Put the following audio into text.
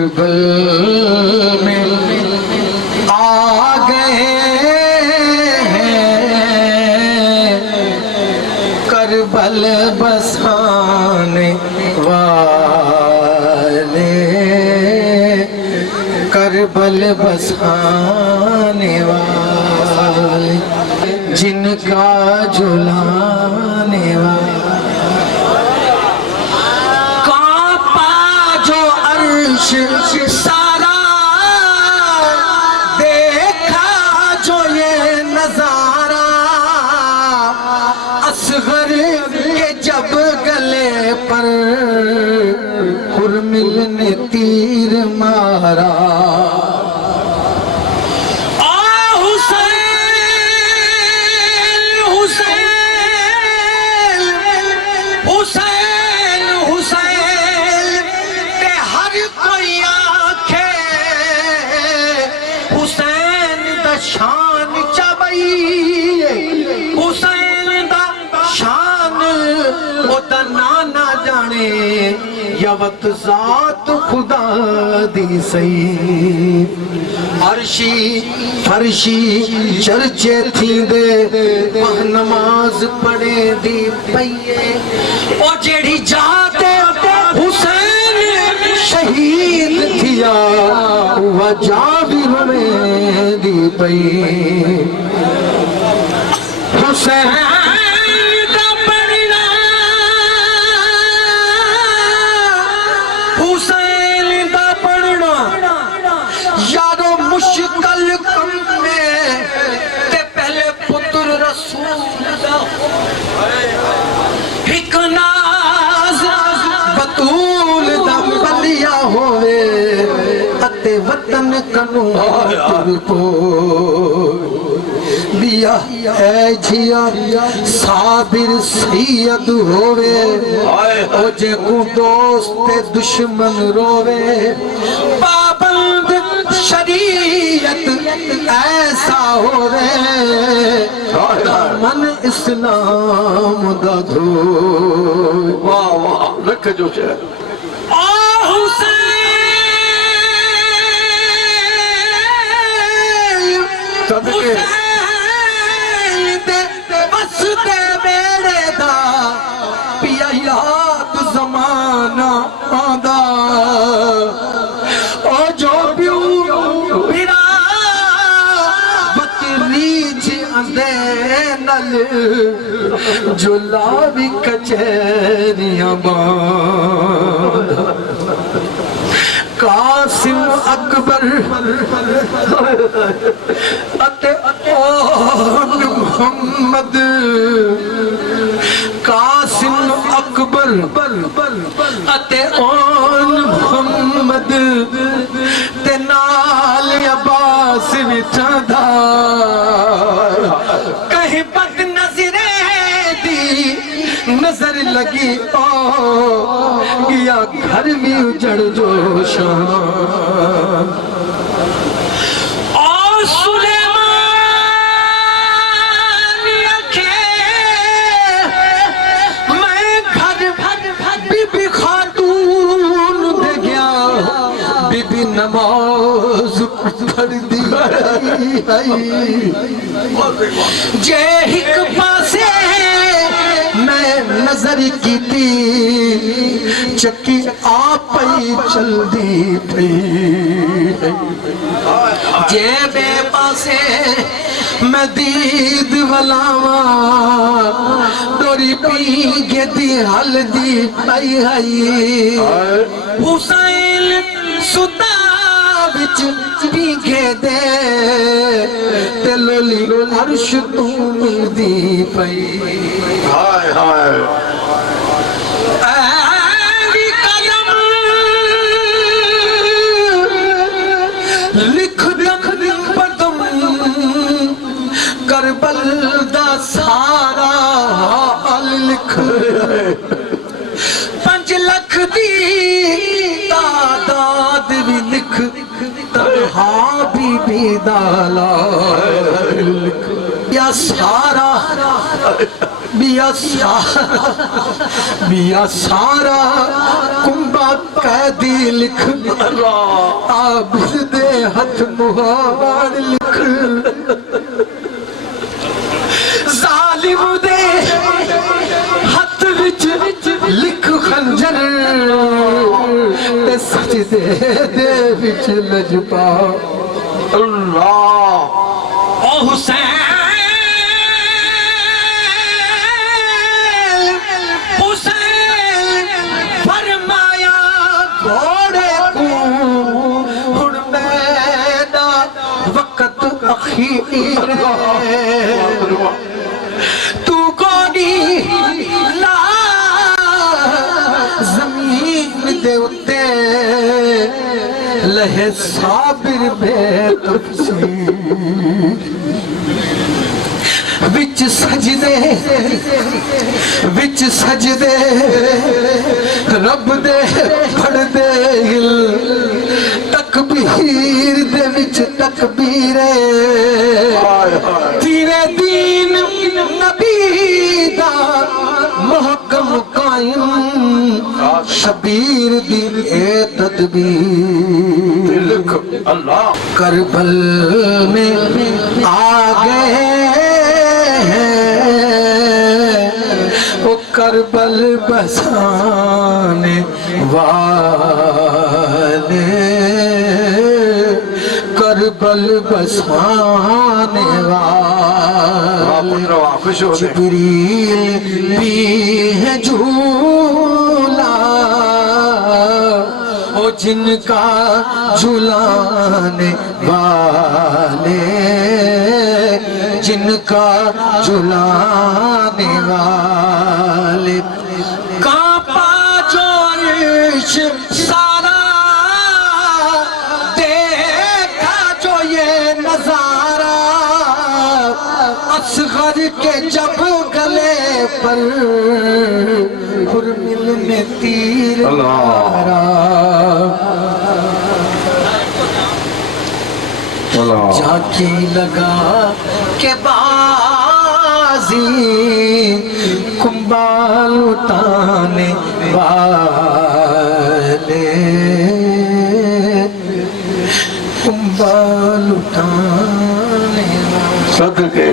کربل میں آ گئے ہیں کربل بسانے والے، کربل بسانے والے، جن کا جلانے والے، سارا دیکھا جو یہ نظارہ، اصغر کے جب گلے پر حرمل نے تیر مارا، شان چبئی حسین دا شان او دا نانا جانے یوت ذات خدا دی سی، عرشی فرشی چرچے تھی دے نماز پڑھے دی پئیے، او جیڑی جاتے حسین شہید تھیا وجہ بھی ہمیں دی پئی، حسین دا پڑھنا، حسین دا پڑھنا یارو مشکل کم میں تے پہلے پتر رسول دا ایک ناز بطول دا بلیا ہوئے اتے وطن کنو ترکو بیا اے جھیا صابر سید ہوئے او جے کو دوست دشمن روے، پابند شریعت ایسا ہوئے من اسلام دا دھو، واہ واہ رکھ جو چھے حسین دے بس دے بیڑے دا پیا یاد زمانہ آدھا، او جو پیو پیرا بطریچ اندے نل جو لاوی کچھریاں باندھا، قاسم اکبر اتے اون محمد، قاسم اکبر اتے اون محمد تے نال عباس وچھدا، کہیں بد نظرے دی نظر لگی او گیا گھر بھی اجڑ جو شان، اور سلیمان یکھے میں گھر بی بی خاتون دے گیا، بی بی نماز پڑھ دی جے ہک پاسے میں نظر کی تھی چکی آپئی چل دی تھی، جے بے پاسے میں دید ولاواں ڈوری پیگے دی حل دی پئی ہائی، حسین ستا بچ پیگے دے تلولی عرش تو مل دی پئی، ہائے ہائے لکھ دم پدم کربل دا سارا حال لکھ، 5 لکھ دی تعداد بھی لکھ، تنہا بی بی دا لال لکھ، یا سارا بیا سارا کنبا قیدی لکھ عابد دے ہتھ مہار لکھ ظالم دے ہتھ وچ لکھ خنجر تے سجدے دے وچ لجپا اللہ او حسین فرمایا گھوڑے کو ہن مینا وقت اخیر ہے تو کونی لا زمین دے اتے لہے صابر بے تفسیر وچ سجدے رب دے پڑھ دے ہل تکبیر دے وچ تکبیرے تیرے دین نبی دا محکم قائم شبیر دین اے تدبیر کربل میں آگئے کربل بسانے والے کربل بسانے والے جبریل بھی ہے جھولا او جن کا جھلانے والے جن کا جھلانے والے کانپا جو عرش سارا دیکھا جو یہ نظارہ اصغر کے جب گلے پر حرمل نے تیر مارا جھانکی لگا کہ بازی کنبال اٹھانے والے کنبال اٹھانے والے صدقے